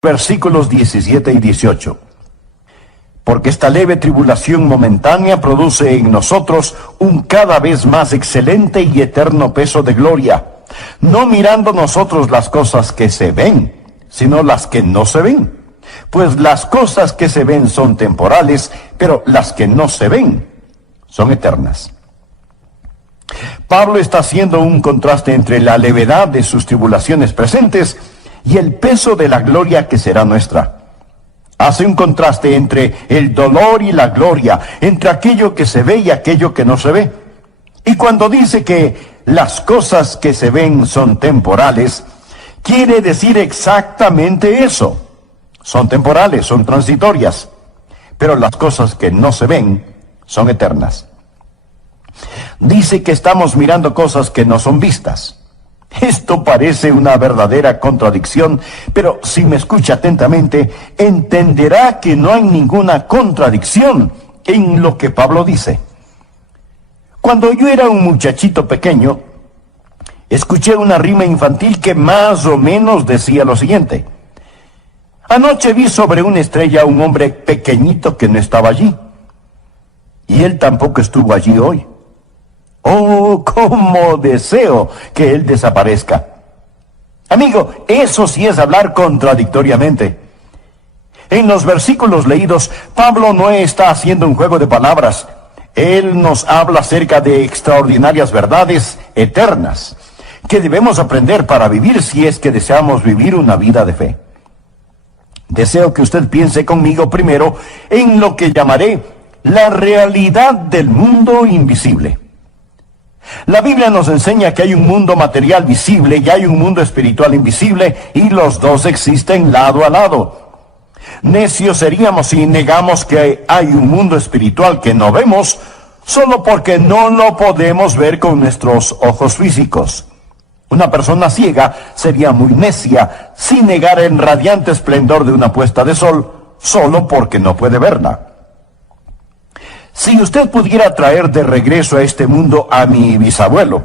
versículos 17 y 18. Porque esta leve tribulación momentánea produce en nosotros un cada vez más excelente y eterno peso de gloria, no mirando nosotros las cosas que se ven, sino las que no se ven. Pues las cosas que se ven son temporales, pero las que no se ven son eternas. Pablo está haciendo un contraste entre la levedad de sus tribulaciones presentes y el peso de la gloria que será nuestra. Hace un contraste entre el dolor y la gloria, entre aquello que se ve y aquello que no se ve. Y cuando dice que las cosas que se ven son temporales, quiere decir exactamente eso. Son temporales, son transitorias, pero las cosas que no se ven son eternas. Dice que estamos mirando cosas que no son vistas. Esto parece una verdadera contradicción, pero si me escucha atentamente, entenderá que no hay ninguna contradicción en lo que Pablo dice. Cuando yo era un muchachito pequeño, escuché una rima infantil que más o menos decía lo siguiente: anoche vi sobre una estrella a un hombre pequeñito que no estaba allí, y él tampoco estuvo allí hoy. Oh, cómo deseo que él desaparezca. Amigo, eso sí es hablar contradictoriamente. En los versículos leídos, Pablo no está haciendo un juego de palabras. Él nos habla acerca de extraordinarias verdades eternas que debemos aprender para vivir si es que deseamos vivir una vida de fe. Deseo que usted piense conmigo primero en lo que llamaré la realidad del mundo invisible. La Biblia nos enseña que hay un mundo material visible y hay un mundo espiritual invisible, y los dos existen lado a lado. Necios seríamos si negamos que hay un mundo espiritual que no vemos, solo porque no lo podemos ver con nuestros ojos físicos. Una persona ciega sería muy necia si negara el radiante esplendor de una puesta de sol, solo porque no puede verla. Si usted pudiera traer de regreso a este mundo a mi bisabuelo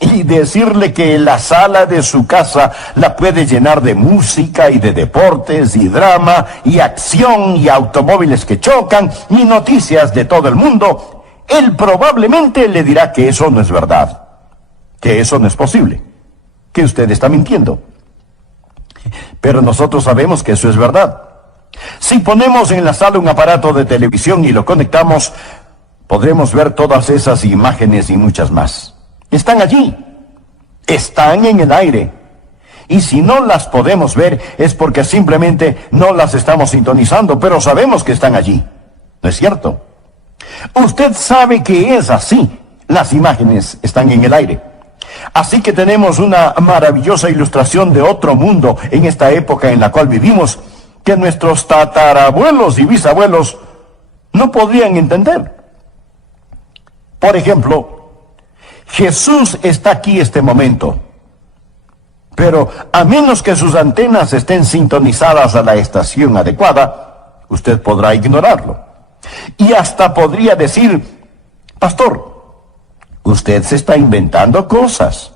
y decirle que la sala de su casa la puede llenar de música y de deportes y drama y acción y automóviles que chocan y noticias de todo el mundo, él probablemente le dirá que eso no es verdad, que eso no es posible, que usted está mintiendo. Pero nosotros sabemos que eso es verdad. Si ponemos en la sala un aparato de televisión y lo conectamos, podremos ver todas esas imágenes y muchas más. Están allí, están en el aire. Y si no las podemos ver es porque simplemente no las estamos sintonizando, pero sabemos que están allí. ¿No es cierto? Usted sabe que es así. Las imágenes están en el aire. Así que tenemos una maravillosa ilustración de otro mundo en esta época en la cual vivimos, que nuestros tatarabuelos y bisabuelos no podrían entender. Por ejemplo, Jesús está aquí este momento, pero a menos que sus antenas estén sintonizadas a la estación adecuada, usted podrá ignorarlo. Y hasta podría decir: pastor, usted se está inventando cosas.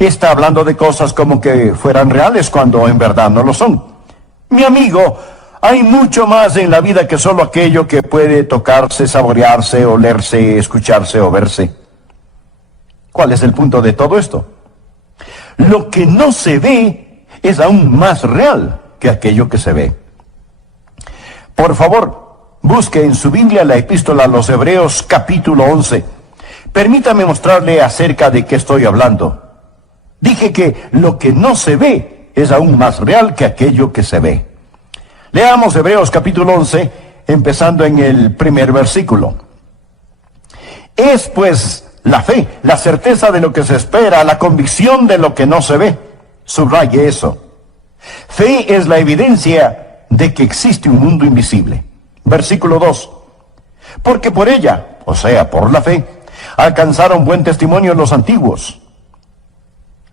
Está hablando de cosas como que fueran reales cuando en verdad no lo son. Mi amigo, hay mucho más en la vida que solo aquello que puede tocarse, saborearse, olerse, escucharse o verse. ¿Cuál es el punto de todo esto? Lo que no se ve es aún más real que aquello que se ve. Por favor, busque en su Biblia la epístola a los Hebreos capítulo 11. Permítame mostrarle acerca de qué estoy hablando. Dije que lo que no se ve es aún más real que aquello que se ve. Leamos Hebreos capítulo 11, empezando en el primer versículo. Es pues la fe, la certeza de lo que se espera, la convicción de lo que no se ve. Subraye eso. Fe es la evidencia de que existe un mundo invisible. Versículo 2. Porque por ella, o sea, por la fe, alcanzaron buen testimonio los antiguos.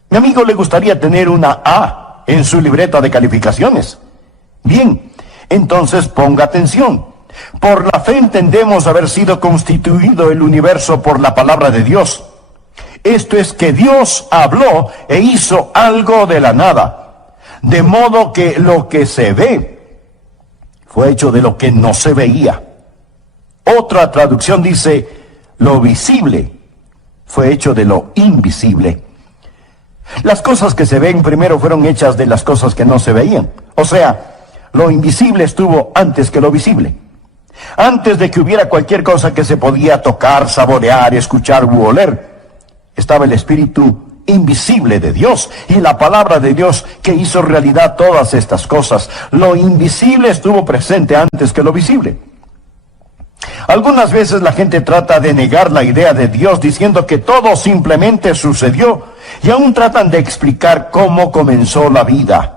Mi amigo le gustaría tener una A en su libreta de calificaciones. Bien, entonces ponga atención. Por la fe entendemos haber sido constituido el universo por la palabra de Dios. Esto es que Dios habló e hizo algo de la nada. De modo que lo que se ve fue hecho de lo que no se veía. Otra traducción dice, lo visible fue hecho de lo invisible. Las cosas que se ven primero fueron hechas de las cosas que no se veían. O sea, lo invisible estuvo antes que lo visible. Antes de que hubiera cualquier cosa que se podía tocar, saborear, escuchar u oler, estaba el Espíritu invisible de Dios y la palabra de Dios que hizo realidad todas estas cosas. Lo invisible estuvo presente antes que lo visible. Algunas veces la gente trata de negar la idea de Dios diciendo que todo simplemente sucedió y aún tratan de explicar cómo comenzó la vida.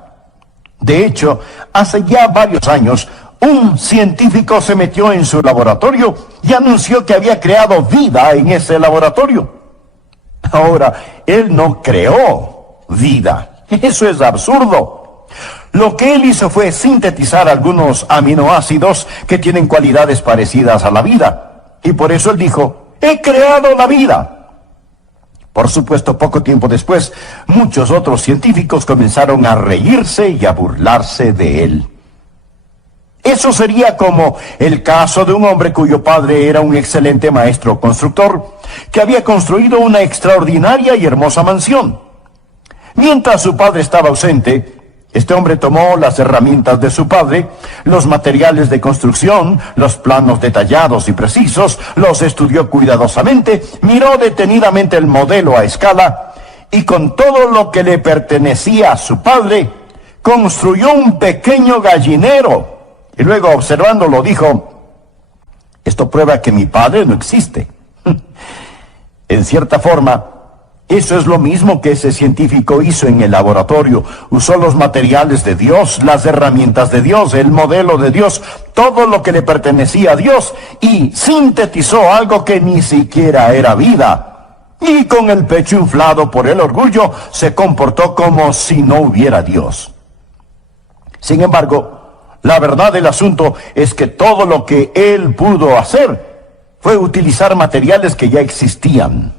De hecho, hace ya varios años, un científico se metió en su laboratorio y anunció que había creado vida en ese laboratorio. Ahora, él no creó vida. Eso es absurdo. Lo que él hizo fue sintetizar algunos aminoácidos que tienen cualidades parecidas a la vida. Y por eso él dijo, he creado la vida. Por supuesto, poco tiempo después, muchos otros científicos comenzaron a reírse y a burlarse de él. Eso sería como el caso de un hombre cuyo padre era un excelente maestro constructor, que había construido una extraordinaria y hermosa mansión. Mientras su padre estaba ausente, este hombre tomó las herramientas de su padre, los materiales de construcción, los planos detallados y precisos, los estudió cuidadosamente, miró detenidamente el modelo a escala, y con todo lo que le pertenecía a su padre, construyó un pequeño gallinero. Y luego, observándolo, dijo, esto prueba que mi padre no existe. En cierta forma, eso es lo mismo que ese científico hizo en el laboratorio. Usó los materiales de Dios, las herramientas de Dios, el modelo de Dios, todo lo que le pertenecía a Dios, y sintetizó algo que ni siquiera era vida. Y con el pecho inflado por el orgullo, se comportó como si no hubiera Dios. Sin embargo, la verdad del asunto es que todo lo que él pudo hacer fue utilizar materiales que ya existían.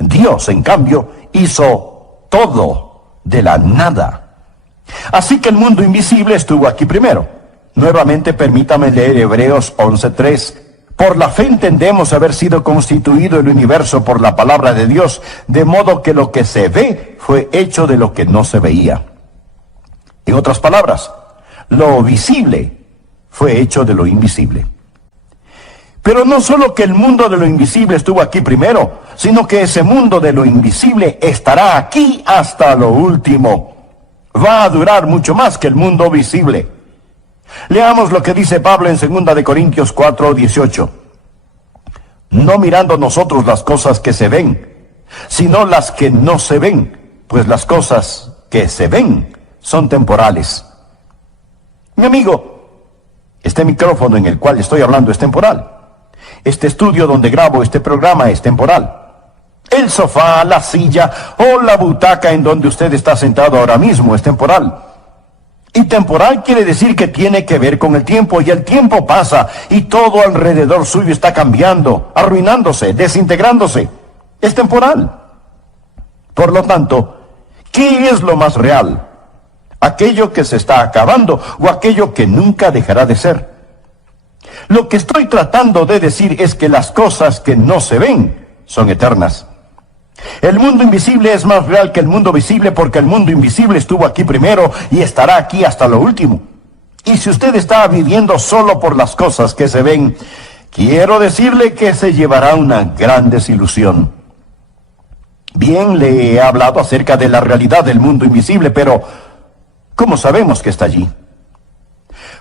Dios, en cambio, hizo todo de la nada. Así que el mundo invisible estuvo aquí primero. Nuevamente, permítame leer Hebreos 11:3. Por la fe entendemos haber sido constituido el universo por la palabra de Dios, de modo que lo que se ve fue hecho de lo que no se veía. En otras palabras, lo visible fue hecho de lo invisible. Pero no solo que el mundo de lo invisible estuvo aquí primero, sino que ese mundo de lo invisible estará aquí hasta lo último. Va a durar mucho más que el mundo visible. Leamos lo que dice Pablo en 2 de Corintios 4:18. No mirando nosotros las cosas que se ven, sino las que no se ven, pues las cosas que se ven son temporales. Mi amigo, este micrófono en el cual estoy hablando es temporal. Este estudio donde grabo este programa es temporal. El sofá, la silla o la butaca en donde usted está sentado ahora mismo es temporal. Y temporal quiere decir que tiene que ver con el tiempo, y el tiempo pasa y todo alrededor suyo está cambiando, arruinándose, desintegrándose. Es temporal. Por lo tanto, ¿qué es lo más real? ¿Aquello que se está acabando o aquello que nunca dejará de ser? Lo que estoy tratando de decir es que las cosas que no se ven son eternas. El mundo invisible es más real que el mundo visible porque el mundo invisible estuvo aquí primero y estará aquí hasta lo último. Y si usted está viviendo solo por las cosas que se ven, quiero decirle que se llevará una gran desilusión. Bien, le he hablado acerca de la realidad del mundo invisible, pero ¿cómo sabemos que está allí?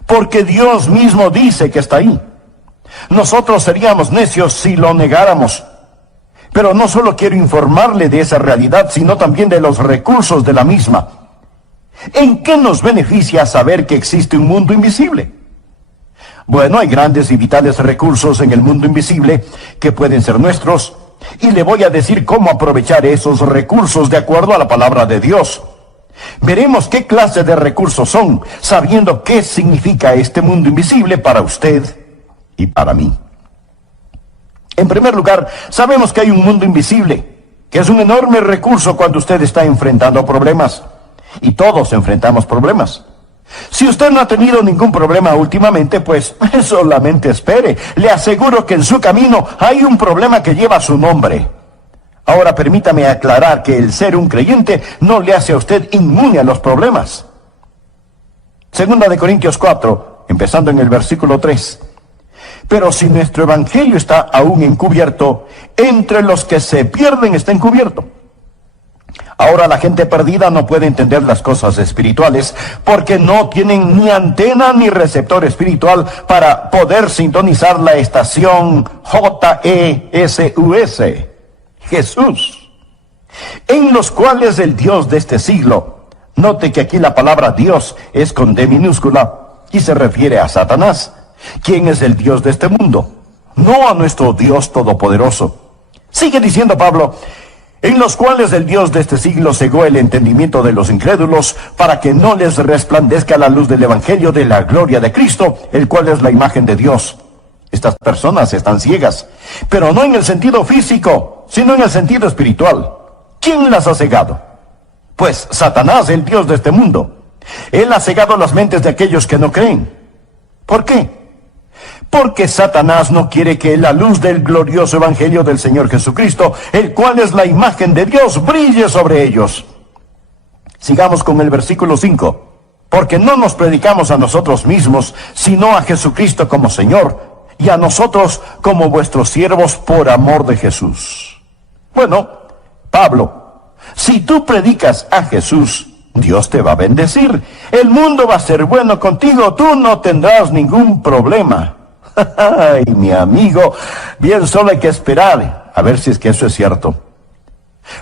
Porque Dios mismo dice que está ahí. Nosotros seríamos necios si lo negáramos. Pero no solo quiero informarle de esa realidad, sino también de los recursos de la misma. ¿En qué nos beneficia saber que existe un mundo invisible? Bueno, hay grandes y vitales recursos en el mundo invisible que pueden ser nuestros, y le voy a decir cómo aprovechar esos recursos de acuerdo a la palabra de Dios. Veremos qué clase de recursos son, sabiendo qué significa este mundo invisible para usted y para mí. En primer lugar, sabemos que hay un mundo invisible, que es un enorme recurso cuando usted está enfrentando problemas. Y todos enfrentamos problemas. Si usted no ha tenido ningún problema últimamente, pues solamente espere. Le aseguro que en su camino hay un problema que lleva su nombre. Ahora permítame aclarar que el ser un creyente no le hace a usted inmune a los problemas. Segunda de Corintios 4, empezando en el versículo 3. Pero si nuestro evangelio está aún encubierto, entre los que se pierden está encubierto. Ahora la gente perdida no puede entender las cosas espirituales porque no tienen ni antena ni receptor espiritual para poder sintonizar la estación JESUS, Jesús, en los cuales el Dios de este siglo, note que aquí la palabra Dios es con D minúscula y se refiere a Satanás, quien es el Dios de este mundo, no a nuestro Dios todopoderoso. Sigue diciendo Pablo, en los cuales el Dios de este siglo cegó el entendimiento de los incrédulos, para que no les resplandezca la luz del Evangelio de la gloria de Cristo, el cual es la imagen de Dios. Estas personas están ciegas, pero no en el sentido físico, sino en el sentido espiritual. ¿Quién las ha cegado? Pues Satanás, el Dios de este mundo. Él ha cegado las mentes de aquellos que no creen. ¿Por qué? Porque Satanás no quiere que la luz del glorioso evangelio del Señor Jesucristo, el cual es la imagen de Dios, brille sobre ellos. Sigamos con el versículo 5. Porque no nos predicamos a nosotros mismos, sino a Jesucristo como Señor, y a nosotros como vuestros siervos por amor de Jesús. Bueno, Pablo, si tú predicas a Jesús, Dios te va a bendecir. El mundo va a ser bueno contigo, tú no tendrás ningún problema. Ay, mi amigo, bien solo hay que esperar a ver si es que eso es cierto.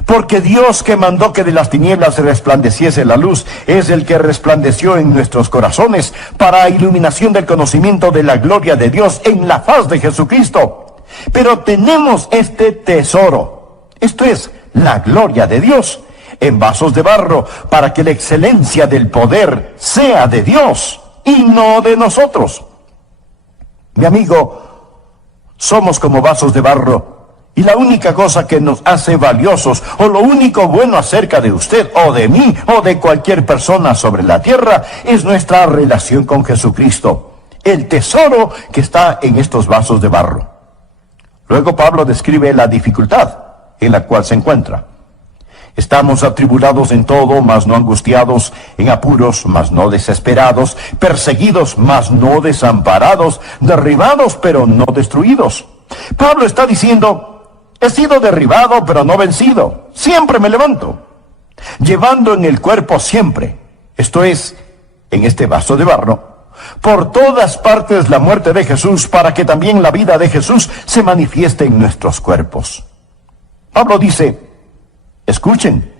Porque Dios, que mandó que de las tinieblas resplandeciese la luz, es el que resplandeció en nuestros corazones para iluminación del conocimiento de la gloria de Dios en la faz de Jesucristo. Pero tenemos este tesoro, esto es, la gloria de Dios, en vasos de barro, para que la excelencia del poder sea de Dios y no de nosotros. Mi amigo, somos como vasos de barro, y la única cosa que nos hace valiosos, o lo único bueno acerca de usted, o de mí, o de cualquier persona sobre la tierra, es nuestra relación con Jesucristo, el tesoro que está en estos vasos de barro. Luego Pablo describe la dificultad en la cual se encuentra. Estamos atribulados en todo, mas no angustiados, en apuros, mas no desesperados, perseguidos, mas no desamparados, derribados, pero no destruidos. Pablo está diciendo, he sido derribado, pero no vencido. Siempre me levanto, llevando en el cuerpo siempre, esto es, en este vaso de barro, por todas partes la muerte de Jesús, para que también la vida de Jesús se manifieste en nuestros cuerpos. Pablo dice, escuchen,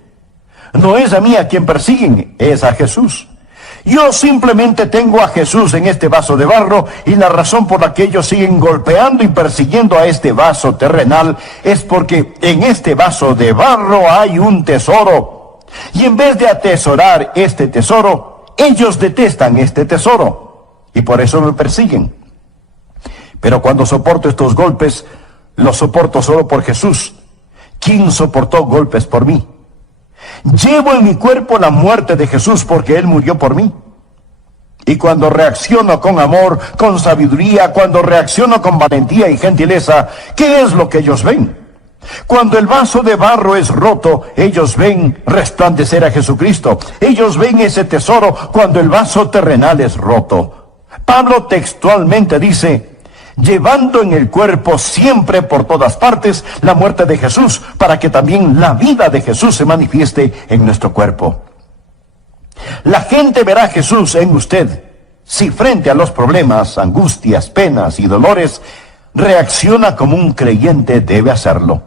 no es a mí a quien persiguen, es a Jesús. Yo simplemente tengo a Jesús en este vaso de barro, y la razón por la que ellos siguen golpeando y persiguiendo a este vaso terrenal es porque en este vaso de barro hay un tesoro. Y en vez de atesorar este tesoro, ellos detestan este tesoro, y por eso me persiguen. Pero cuando soporto estos golpes, los soporto solo por Jesús. ¿Quién soportó golpes por mí? Llevo en mi cuerpo la muerte de Jesús porque Él murió por mí. Y cuando reacciono con amor, con sabiduría, cuando reacciono con valentía y gentileza, ¿qué es lo que ellos ven? Cuando el vaso de barro es roto, ellos ven resplandecer a Jesucristo. Ellos ven ese tesoro cuando el vaso terrenal es roto. Pablo textualmente dice, llevando en el cuerpo siempre por todas partes la muerte de Jesús, para que también la vida de Jesús se manifieste en nuestro cuerpo. La gente verá a Jesús en usted si frente a los problemas, angustias, penas y dolores reacciona como un creyente debe hacerlo.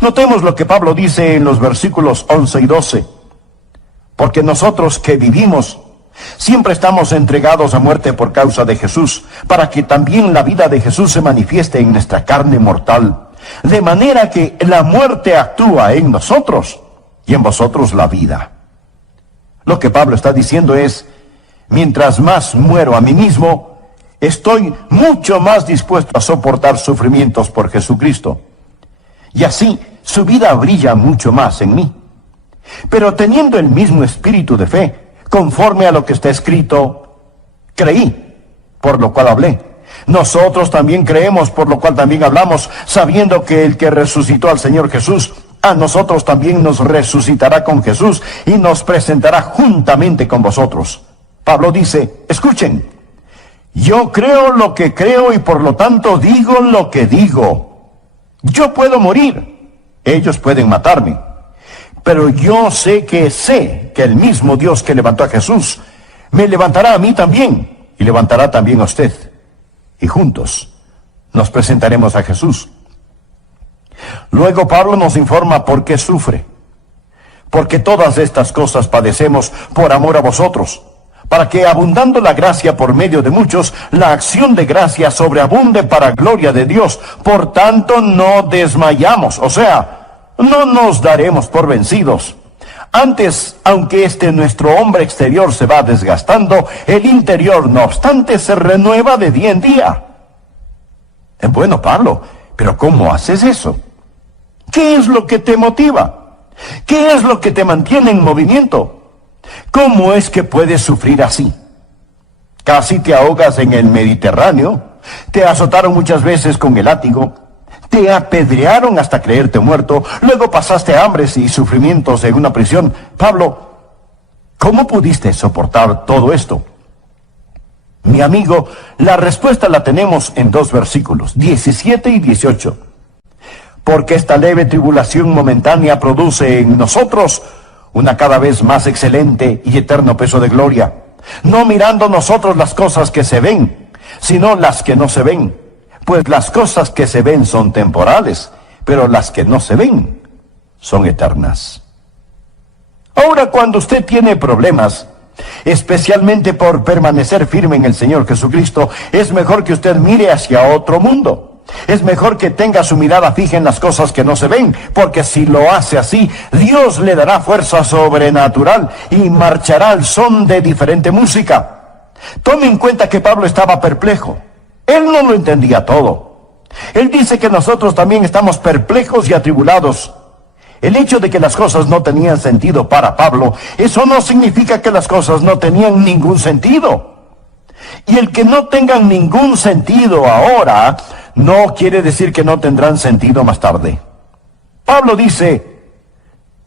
Notemos lo que Pablo dice en los versículos 11 y 12. Porque nosotros que vivimos siempre estamos entregados a muerte por causa de Jesús, para que también la vida de Jesús se manifieste en nuestra carne mortal, de manera que la muerte actúa en nosotros y en vosotros la vida. Lo que Pablo está diciendo es, mientras más muero a mí mismo, estoy mucho más dispuesto a soportar sufrimientos por Jesucristo. Y así su vida brilla mucho más en mí. Pero teniendo el mismo espíritu de fe, conforme a lo que está escrito, creí, por lo cual hablé. Nosotros también creemos, por lo cual también hablamos, sabiendo que el que resucitó al Señor Jesús, a nosotros también nos resucitará con Jesús y nos presentará juntamente con vosotros. Pablo dice, escuchen, yo creo lo que creo y por lo tanto digo lo que digo. Yo puedo morir, ellos pueden matarme, pero yo sé que el mismo Dios que levantó a Jesús me levantará a mí también y levantará también a usted. Y juntos nos presentaremos a Jesús. Luego Pablo nos informa por qué sufre. Porque todas estas cosas padecemos por amor a vosotros, para que abundando la gracia por medio de muchos, la acción de gracia sobreabunde para gloria de Dios. Por tanto no desmayamos, o sea, no nos daremos por vencidos. Antes, aunque nuestro hombre exterior se va desgastando, el interior, no obstante, se renueva de día en día. Bueno, Pablo, pero ¿cómo haces eso? ¿Qué es lo que te motiva? ¿Qué es lo que te mantiene en movimiento? ¿Cómo es que puedes sufrir así? Casi te ahogas en el Mediterráneo, te azotaron muchas veces con el látigo, te apedrearon hasta creerte muerto, luego pasaste hambres y sufrimientos en una prisión. Pablo, ¿cómo pudiste soportar todo esto? Mi amigo, la respuesta la tenemos en 2 versículos, 17 y 18. Porque esta leve tribulación momentánea produce en nosotros una cada vez más excelente y eterno peso de gloria, no mirando nosotros las cosas que se ven, sino las que no se ven. Pues las cosas que se ven son temporales, pero las que no se ven son eternas. Ahora, cuando usted tiene problemas, especialmente por permanecer firme en el Señor Jesucristo, es mejor que usted mire hacia otro mundo. Es mejor que tenga su mirada fija en las cosas que no se ven, porque si lo hace así, Dios le dará fuerza sobrenatural y marchará al son de diferente música. Tome en cuenta que Pablo estaba perplejo. Él no lo entendía todo. Él dice que nosotros también estamos perplejos y atribulados. El hecho de que las cosas no tenían sentido para Pablo, eso no significa que las cosas no tenían ningún sentido. Y el que no tengan ningún sentido ahora, no quiere decir que no tendrán sentido más tarde. Pablo dice,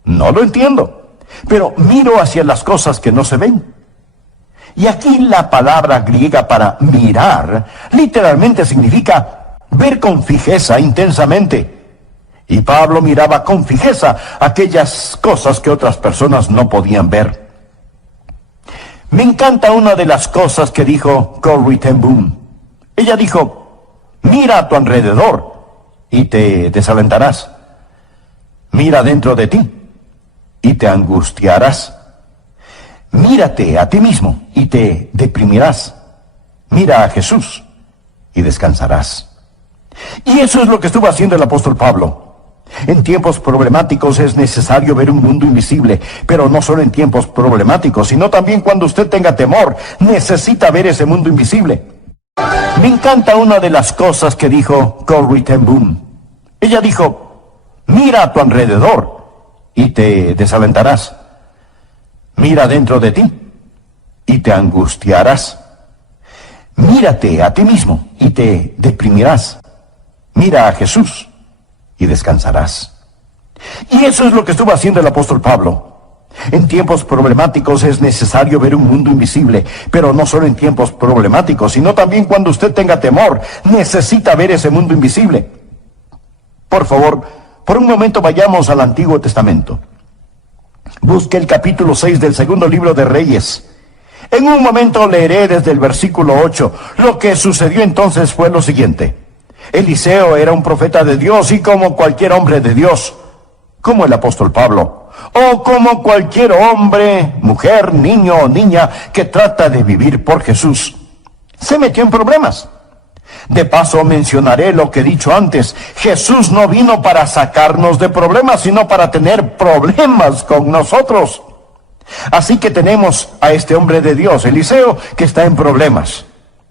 no lo entiendo, pero miro hacia las cosas que no se ven. Y aquí la palabra griega para mirar literalmente significa ver con fijeza, intensamente. Y Pablo miraba con fijeza aquellas cosas que otras personas no podían ver. Me encanta una de las cosas que dijo Corrie ten Boom. Ella dijo, mira a tu alrededor y te desalentarás. Mira dentro de ti y te angustiarás. Mírate a ti mismo y te deprimirás. Mira a Jesús y descansarás. Y eso es lo que estuvo haciendo el apóstol Pablo. En tiempos problemáticos es necesario ver un mundo invisible, pero no solo en tiempos problemáticos, sino también cuando usted tenga temor, necesita ver ese mundo invisible. Me encanta una de las cosas que dijo Corrie ten Boom. Ella dijo, mira a tu alrededor y te desalentarás. Mira dentro de ti y te angustiarás. Mírate a ti mismo y te deprimirás. Mira a Jesús y descansarás. Y eso es lo que estuvo haciendo el apóstol Pablo. En tiempos problemáticos es necesario ver un mundo invisible, pero no solo en tiempos problemáticos, sino también cuando usted tenga temor, necesita ver ese mundo invisible. Por favor, por un momento vayamos al Antiguo Testamento. Busque el capítulo 6 del segundo libro de Reyes. En un momento leeré desde el versículo 8. Lo que sucedió entonces fue lo siguiente. Eliseo era un profeta de Dios y como cualquier hombre de Dios, como el apóstol Pablo, o como cualquier hombre, mujer, niño o niña que trata de vivir por Jesús, se metió en problemas. De paso mencionaré lo que he dicho antes. Jesús no vino para sacarnos de problemas, sino para tener problemas con nosotros. Así que tenemos a este hombre de Dios, Eliseo, que está en problemas.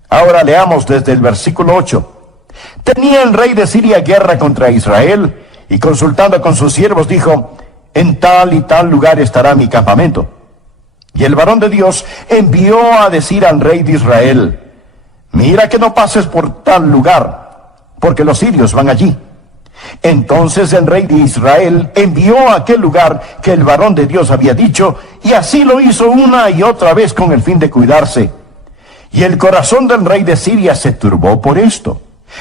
Ahora leamos desde el versículo 8. Tenía el rey de Siria guerra contra Israel, y consultando con sus siervos dijo, en tal y tal lugar estará mi campamento. Y el varón de Dios envió a decir al rey de Israel: mira que no pases por tal lugar, porque los sirios van allí. Entonces el rey de Israel envió a aquel lugar que el varón de Dios había dicho, y así lo hizo una y otra vez con el fin de cuidarse. Y el corazón del rey de Siria se turbó por esto,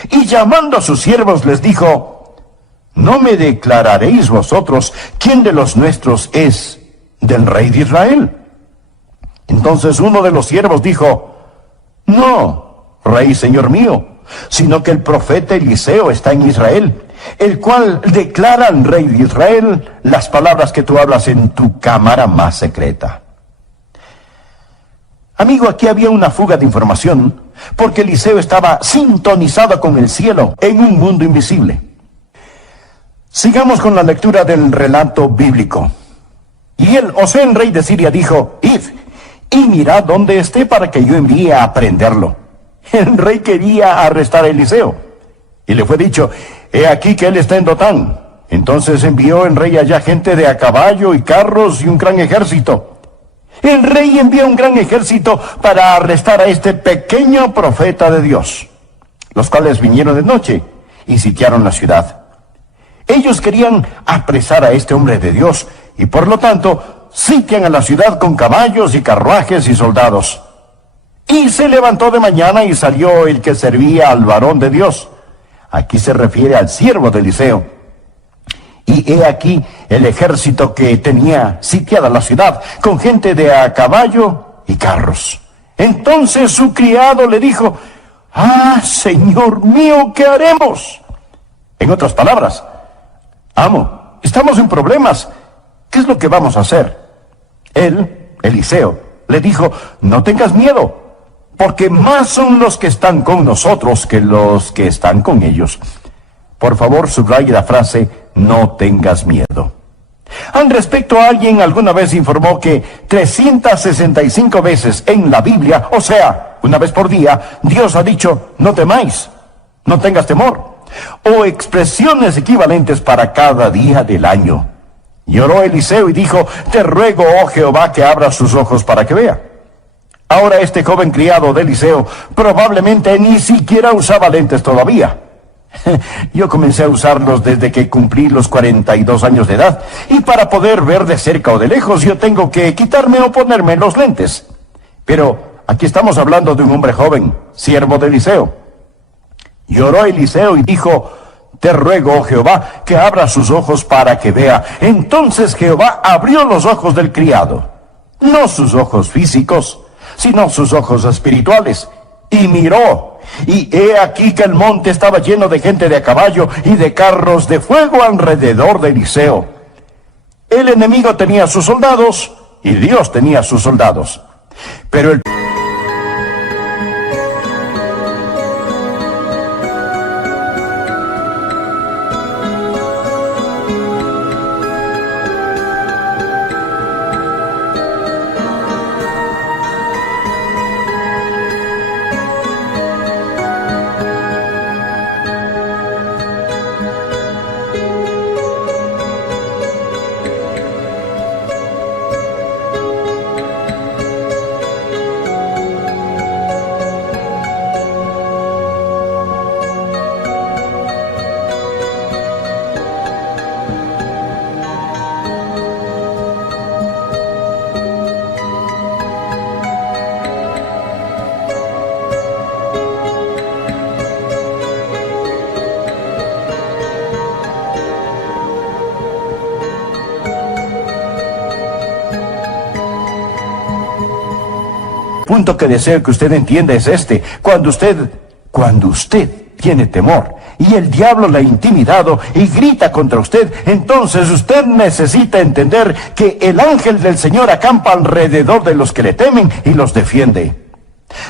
y llamando a sus siervos les dijo: ¿no me declararéis vosotros quién de los nuestros es del rey de Israel? Entonces uno de los siervos dijo: no, rey señor mío, sino que el profeta Eliseo está en Israel, el cual declara al rey de Israel las palabras que tú hablas en tu cámara más secreta. Amigo, aquí había una fuga de información, porque Eliseo estaba sintonizado con el cielo en un mundo invisible. Sigamos con la lectura del relato bíblico. Y él, Osén, rey de Siria, dijo: id y mirad dónde esté para que yo envíe a prenderlo. El rey quería arrestar a Eliseo, y le fue dicho: he aquí que él está en Dotán. Entonces envió el rey allá gente de a caballo y carros y un gran ejército. El rey envió un gran ejército para arrestar a este pequeño profeta de Dios, los cuales vinieron de noche y sitiaron la ciudad. Ellos querían apresar a este hombre de Dios, y por lo tanto sitian a la ciudad con caballos y carruajes y soldados. Y se levantó de mañana y salió el que servía al varón de Dios. Aquí se refiere al siervo de Eliseo. Y he aquí el ejército que tenía sitiada la ciudad, con gente de a caballo y carros. Entonces su criado le dijo: ¡ah, señor mío, qué haremos! En otras palabras: amo, estamos en problemas. ¿Qué es lo que vamos a hacer? Él, Eliseo, le dijo: no tengas miedo, porque más son los que están con nosotros que los que están con ellos. Por favor, subraye la frase: no tengas miedo. Al respecto, alguien alguna vez informó que 365 veces en la Biblia, o sea, una vez por día, Dios ha dicho: no temáis, no tengas temor, o expresiones equivalentes para cada día del año. Y oró Eliseo y dijo: te ruego, oh Jehová, que abra sus ojos para que vea. Ahora este joven criado de Eliseo probablemente ni siquiera usaba lentes todavía. Yo comencé a usarlos desde que cumplí los 42 años de edad, y para poder ver de cerca o de lejos yo tengo que quitarme o ponerme los lentes. Pero aquí estamos hablando de un hombre joven, siervo de Eliseo. Y oró Eliseo y dijo: te ruego, oh Jehová, que abra sus ojos para que vea. Entonces Jehová abrió los ojos del criado, no sus ojos físicos, sino sus ojos espirituales, y miró. Y he aquí que el monte estaba lleno de gente de a caballo y de carros de fuego alrededor de Eliseo. El enemigo tenía sus soldados y Dios tenía sus soldados. Pero el punto que deseo que usted entienda es este: cuando usted tiene temor y el diablo la ha intimidado y grita contra usted, entonces usted necesita entender que el ángel del Señor acampa alrededor de los que le temen y los defiende.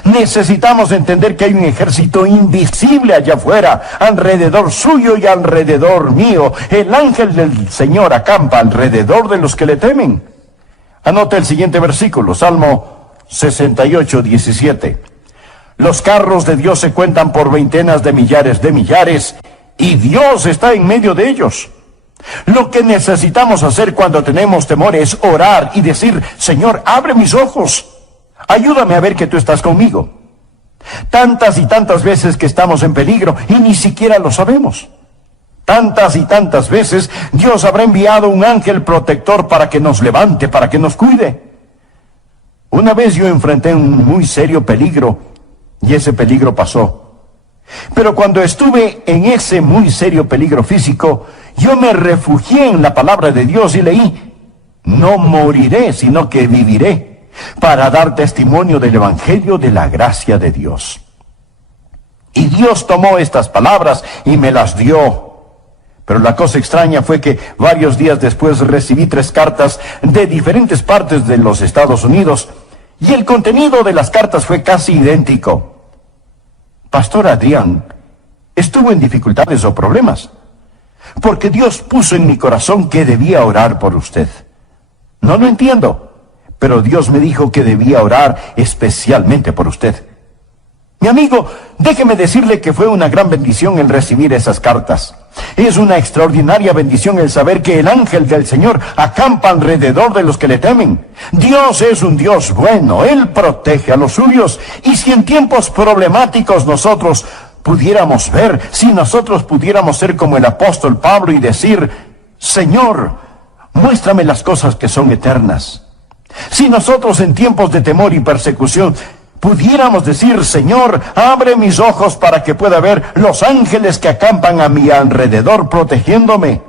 Necesitamos entender que hay un ejército invisible allá afuera, alrededor suyo y alrededor mío. El ángel del Señor acampa alrededor de los que le temen. Anote el siguiente versículo, Salmo 68:17. Los carros de Dios se cuentan por veintenas de millares, y Dios está en medio de ellos. Lo que necesitamos hacer cuando tenemos temor es orar y decir: Señor, abre mis ojos. Ayúdame a ver que tú estás conmigo. Tantas y tantas veces que estamos en peligro y ni siquiera lo sabemos. Tantas y tantas veces Dios habrá enviado un ángel protector para que nos levante, para que nos cuide. Una vez yo enfrenté un muy serio peligro y ese peligro pasó. Pero cuando estuve en ese muy serio peligro físico, yo me refugié en la palabra de Dios y leí: no moriré, sino que viviré, para dar testimonio del evangelio de la gracia de Dios. Y Dios tomó estas palabras y me las dio. Pero la cosa extraña fue que varios días después recibí 3 cartas de diferentes partes de los Estados Unidos, y el contenido de las cartas fue casi idéntico. Pastor Adrián, estuvo en dificultades o problemas, porque Dios puso en mi corazón que debía orar por usted. No lo entiendo, pero Dios me dijo que debía orar especialmente por usted. Mi amigo, déjeme decirle que fue una gran bendición el recibir esas cartas. Es una extraordinaria bendición el saber que el ángel del Señor acampa alrededor de los que le temen. Dios es un Dios bueno, Él protege a los suyos. Y si en tiempos problemáticos nosotros pudiéramos ver, si nosotros pudiéramos ser como el apóstol Pablo y decir: Señor, muéstrame las cosas que son eternas. Si nosotros en tiempos de temor y persecución pudiéramos decir: Señor, abre mis ojos para que pueda ver los ángeles que acampan a mi alrededor protegiéndome.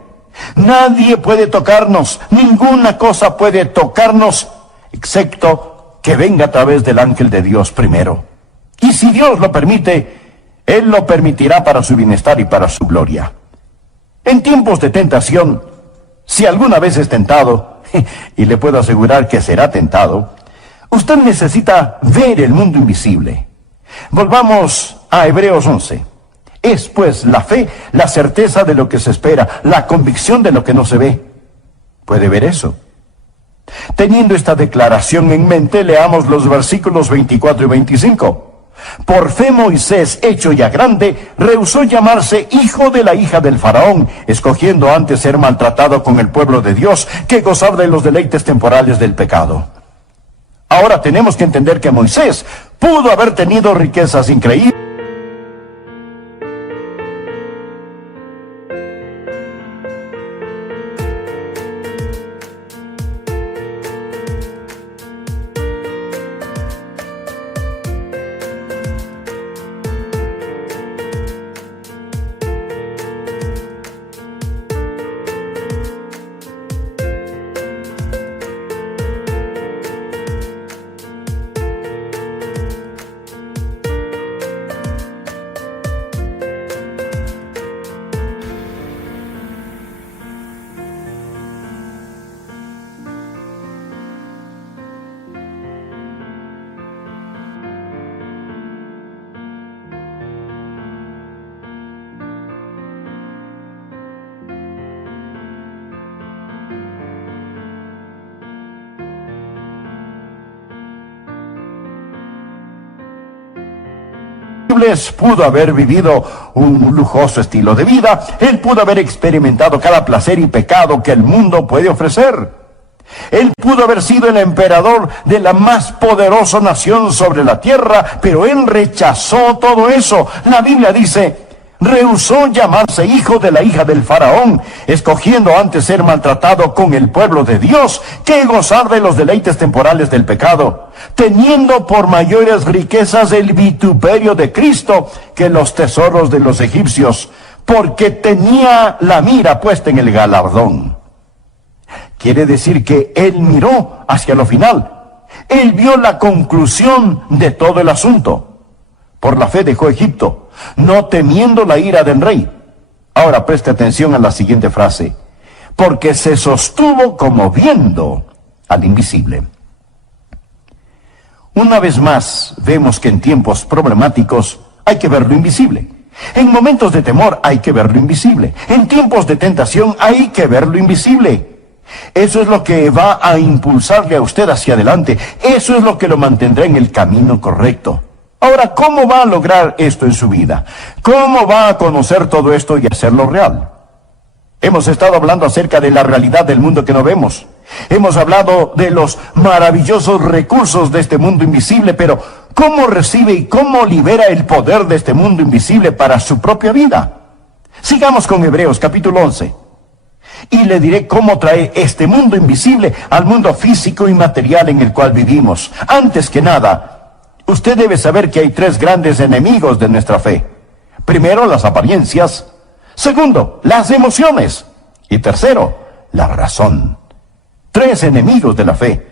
Nadie puede tocarnos, ninguna cosa puede tocarnos, excepto que venga a través del ángel de Dios primero. Y si Dios lo permite, Él lo permitirá para su bienestar y para su gloria. En tiempos de tentación, si alguna vez es tentado, y le puedo asegurar que será tentado, usted necesita ver el mundo invisible. Volvamos a Hebreos 11. Es pues la fe, la certeza de lo que se espera, la convicción de lo que no se ve. ¿Puede ver eso? Teniendo esta declaración en mente, leamos los versículos 24 y 25. Por fe Moisés, hecho ya grande, rehusó llamarse hijo de la hija del faraón, escogiendo antes ser maltratado con el pueblo de Dios que gozar de los deleites temporales del pecado. Ahora tenemos que entender que Moisés pudo haber tenido riquezas increíbles. Pudo haber vivido un lujoso estilo de vida. Él pudo haber experimentado cada placer y pecado que el mundo puede ofrecer. Él pudo haber sido el emperador de la más poderosa nación sobre la tierra, pero él rechazó todo eso. La Biblia dice: rehusó llamarse hijo de la hija del faraón, escogiendo antes ser maltratado con el pueblo de Dios que gozar de los deleites temporales del pecado, teniendo por mayores riquezas el vituperio de Cristo que los tesoros de los egipcios, porque tenía la mira puesta en el galardón. Quiere decir que él miró hacia lo final. Él vio la conclusión de todo el asunto. Por la fe dejó Egipto, no temiendo la ira del rey. Ahora preste atención a la siguiente frase: porque se sostuvo como viendo al invisible. Una vez más, vemos que en tiempos problemáticos hay que ver lo invisible. En momentos de temor hay que ver lo invisible. En tiempos de tentación hay que ver lo invisible. Eso es lo que va a impulsarle a usted hacia adelante. Eso es lo que lo mantendrá en el camino correcto. Ahora, ¿cómo va a lograr esto en su vida? ¿Cómo va a conocer todo esto y hacerlo real? Hemos estado hablando acerca de la realidad del mundo que no vemos. Hemos hablado de los maravillosos recursos de este mundo invisible, pero ¿cómo recibe y cómo libera el poder de este mundo invisible para su propia vida? Sigamos con Hebreos capítulo 11. Y le diré cómo trae este mundo invisible al mundo físico y material en el cual vivimos. Antes que nada, usted debe saber que hay tres grandes enemigos de nuestra fe. Primero, las apariencias. Segundo, las emociones. Y tercero, la razón. Tres enemigos de la fe.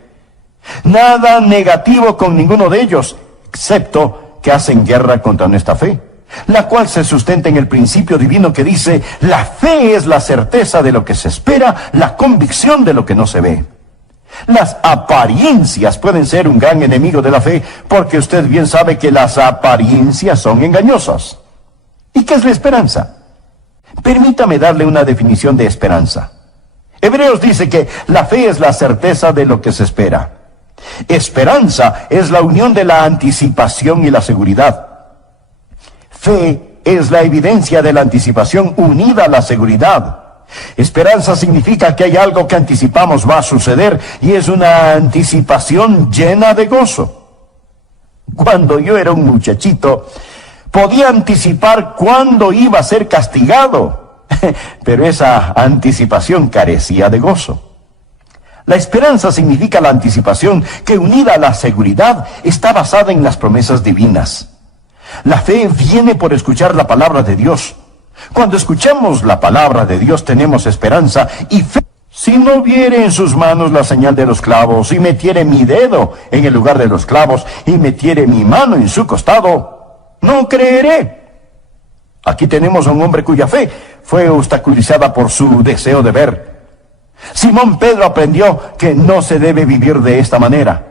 Nada negativo con ninguno de ellos, excepto que hacen guerra contra nuestra fe, la cual se sustenta en el principio divino que dice: la fe es la certeza de lo que se espera, la convicción de lo que no se ve. Las apariencias pueden ser un gran enemigo de la fe, porque usted bien sabe que las apariencias son engañosas. ¿Y qué es la esperanza? Permítame darle una definición de esperanza. Hebreos dice que la fe es la certeza de lo que se espera. Esperanza es la unión de la anticipación y la seguridad. Fe es la evidencia de la anticipación unida a la seguridad. Esperanza significa que hay algo que anticipamos va a suceder y es una anticipación llena de gozo. Cuando yo era un muchachito, podía anticipar cuándo iba a ser castigado, pero esa anticipación carecía de gozo. La esperanza significa la anticipación que, unida a la seguridad, está basada en las promesas divinas. La fe viene por escuchar la palabra de Dios. Cuando escuchamos la palabra de Dios tenemos esperanza y fe. Si no viere en sus manos la señal de los clavos, y metiere mi dedo en el lugar de los clavos, y metiere mi mano en su costado, no creeré. Aquí tenemos a un hombre cuya fe fue obstaculizada por su deseo de ver. Simón Pedro aprendió que no se debe vivir de esta manera.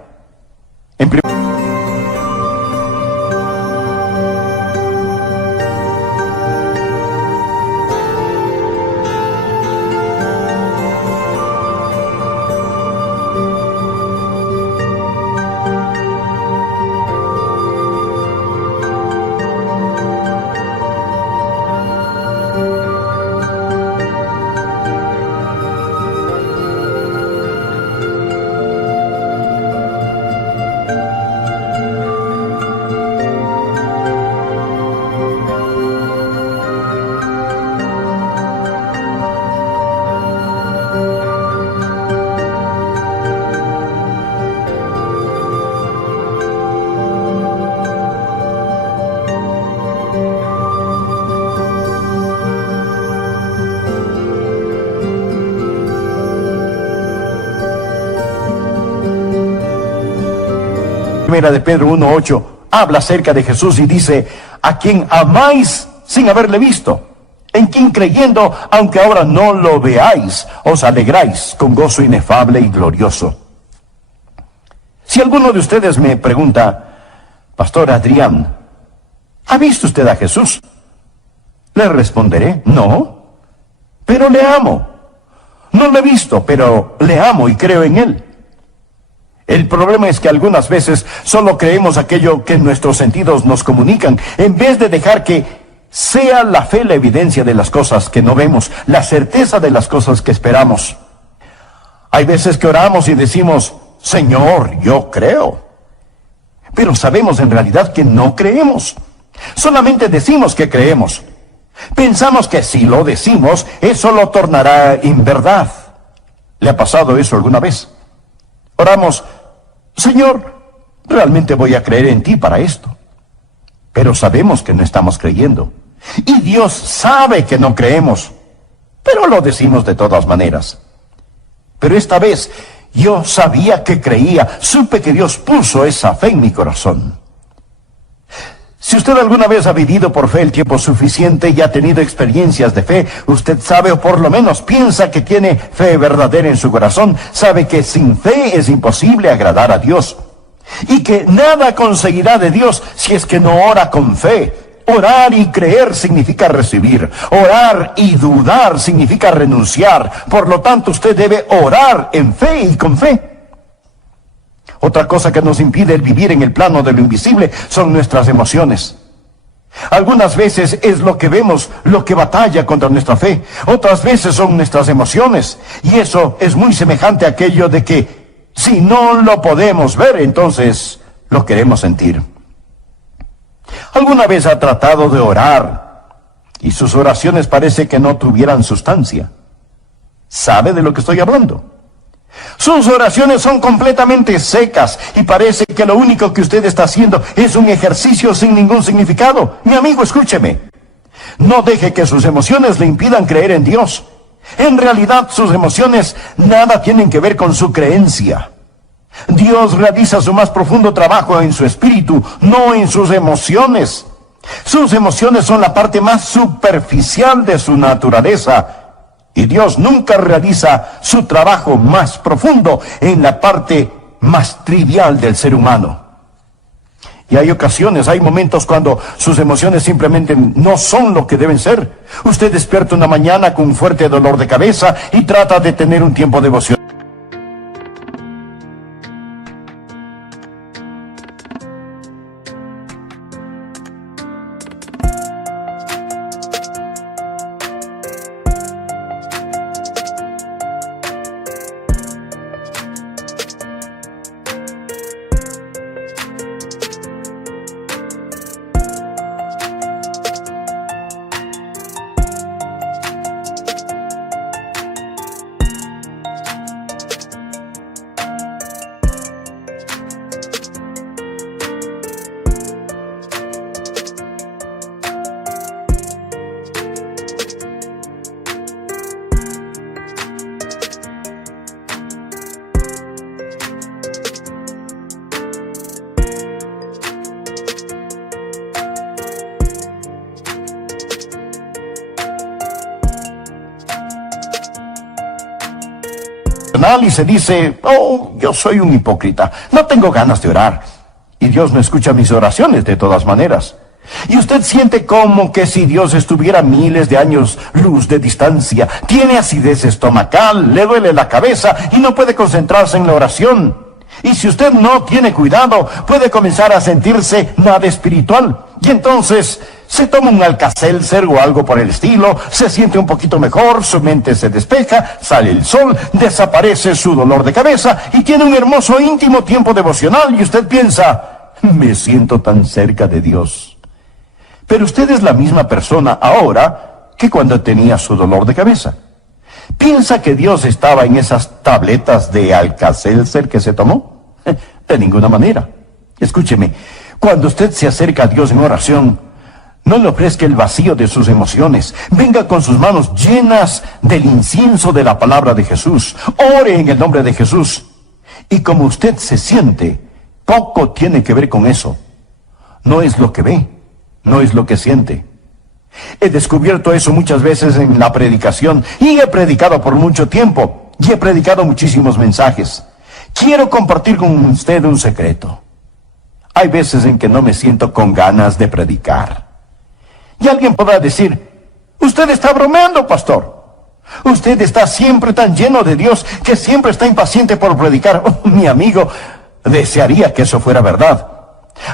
Primera de Pedro 1:8 habla acerca de Jesús y dice: a quien amáis sin haberle visto, en quien creyendo, aunque ahora no lo veáis, os alegráis con gozo inefable y glorioso. Si alguno de ustedes me pregunta: Pastor Adrián, ¿ha visto usted a Jesús? Le responderé: no, pero le amo. No lo he visto, pero le amo y creo en él. El problema es que algunas veces solo creemos aquello que nuestros sentidos nos comunican, en vez de dejar que sea la fe la evidencia de las cosas que no vemos, la certeza de las cosas que esperamos. Hay veces que oramos y decimos: Señor, yo creo. Pero sabemos en realidad que no creemos. Solamente decimos que creemos. Pensamos que si lo decimos, eso lo tornará en verdad. ¿Le ha pasado eso alguna vez? Oramos: Señor, realmente voy a creer en ti para esto. Pero sabemos que no estamos creyendo. Y Dios sabe que no creemos, pero lo decimos de todas maneras. Pero esta vez yo sabía que creía, supe que Dios puso esa fe en mi corazón. Si usted alguna vez ha vivido por fe el tiempo suficiente y ha tenido experiencias de fe, usted sabe, o por lo menos piensa que tiene fe verdadera en su corazón, sabe que sin fe es imposible agradar a Dios. Y que nada conseguirá de Dios si es que no ora con fe. Orar y creer significa recibir. Orar y dudar significa renunciar. Por lo tanto, usted debe orar en fe y con fe. Otra cosa que nos impide el vivir en el plano de lo invisible son nuestras emociones. Algunas veces es lo que vemos, lo que batalla contra nuestra fe. Otras veces son nuestras emociones. Y eso es muy semejante a aquello de que si no lo podemos ver, entonces lo queremos sentir. ¿Alguna vez ha tratado de orar y sus oraciones parece que no tuvieran sustancia? ¿Sabe de lo que estoy hablando? Sus oraciones son completamente secas y parece que lo único que usted está haciendo es un ejercicio sin ningún significado. Mi amigo, escúcheme. No deje que sus emociones le impidan creer en Dios. En realidad, sus emociones nada tienen que ver con su creencia. Dios realiza su más profundo trabajo en su espíritu, no en sus emociones. Sus emociones son la parte más superficial de su naturaleza. Y Dios nunca realiza su trabajo más profundo en la parte más trivial del ser humano. Y hay ocasiones, hay momentos cuando sus emociones simplemente no son lo que deben ser. Usted despierta una mañana con un fuerte dolor de cabeza y trata de tener un tiempo devocional. Y se dice, oh, yo soy un hipócrita, no tengo ganas de orar. Y Dios no escucha mis oraciones de todas maneras. Y usted siente como que si Dios estuviera miles de años luz de distancia, tiene acidez estomacal, le duele la cabeza y no puede concentrarse en la oración. Y si usted no tiene cuidado, puede comenzar a sentirse nada espiritual. Y entonces se toma un Alka-Seltzer o algo por el estilo, se siente un poquito mejor, su mente se despeja, sale el sol, desaparece su dolor de cabeza y tiene un hermoso íntimo tiempo devocional y usted piensa, me siento tan cerca de Dios. Pero usted es la misma persona ahora que cuando tenía su dolor de cabeza. ¿Piensa que Dios estaba en esas tabletas de Alka-Seltzer que se tomó? De ninguna manera. Escúcheme, cuando usted se acerca a Dios en oración, no le ofrezca el vacío de sus emociones. Venga con sus manos llenas del incienso de la palabra de Jesús. Ore en el nombre de Jesús. Y como usted se siente, poco tiene que ver con eso. No es lo que ve, no es lo que siente. He descubierto eso muchas veces en la predicación y he predicado por mucho tiempo y he predicado muchísimos mensajes. Quiero compartir con usted un secreto. Hay veces en que no me siento con ganas de predicar. Y alguien podrá decir, usted está bromeando, pastor. Usted está siempre tan lleno de Dios que siempre está impaciente por predicar. Oh, mi amigo, desearía que eso fuera verdad.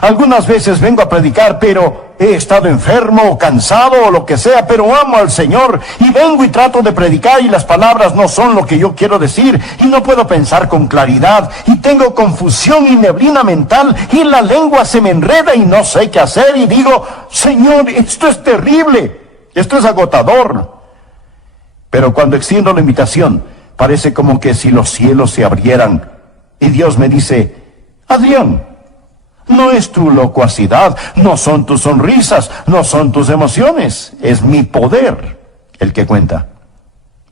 Algunas veces vengo a predicar, pero he estado enfermo o cansado o lo que sea, pero amo al Señor y vengo y trato de predicar y las palabras no son lo que yo quiero decir y no puedo pensar con claridad y tengo confusión y neblina mental y la lengua se me enreda y no sé qué hacer y digo, Señor, esto es terrible, esto es agotador. Pero cuando extiendo la invitación, parece como que si los cielos se abrieran y Dios me dice, Adrián, no es tu locuacidad, no son tus sonrisas, no son tus emociones, es mi poder el que cuenta.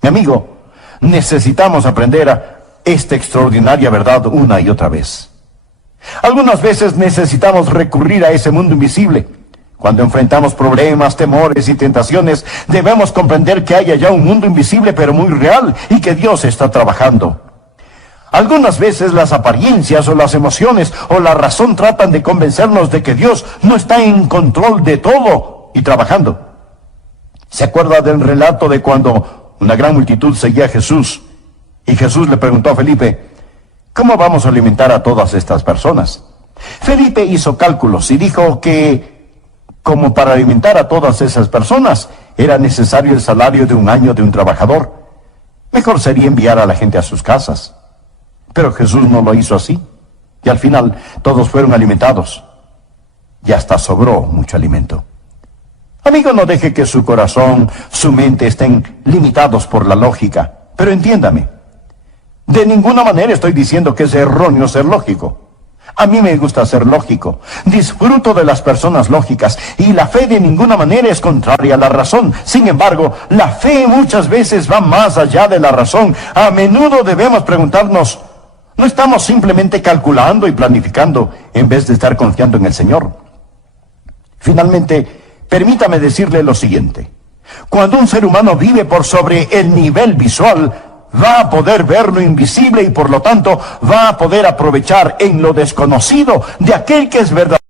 Mi amigo, necesitamos aprender a esta extraordinaria verdad una y otra vez. Algunas veces necesitamos recurrir a ese mundo invisible. Cuando enfrentamos problemas, temores y tentaciones, debemos comprender que hay allá un mundo invisible pero muy real y que Dios está trabajando. Algunas veces las apariencias o las emociones o la razón tratan de convencernos de que Dios no está en control de todo y trabajando. ¿Se acuerda del relato de cuando una gran multitud seguía a Jesús y Jesús le preguntó a Felipe, ¿cómo vamos a alimentar a todas estas personas? Felipe hizo cálculos y dijo que como para alimentar a todas esas personas era necesario el salario de un año de un trabajador. Mejor sería enviar a la gente a sus casas. Pero Jesús no lo hizo así. Y al final todos fueron alimentados. Y hasta sobró mucho alimento. Amigo, no deje que su corazón, su mente estén limitados por la lógica. Pero entiéndame. De ninguna manera estoy diciendo que es erróneo ser lógico. A mí me gusta ser lógico. Disfruto de las personas lógicas y la fe de ninguna manera es contraria a la razón. Sin embargo, la fe muchas veces va más allá de la razón. A menudo debemos preguntarnos, ¿no estamos simplemente calculando y planificando en vez de estar confiando en el Señor? Finalmente, permítame decirle lo siguiente. Cuando un ser humano vive por sobre el nivel visual, va a poder ver lo invisible y por lo tanto va a poder aprovechar en lo desconocido de aquel que es verdadero.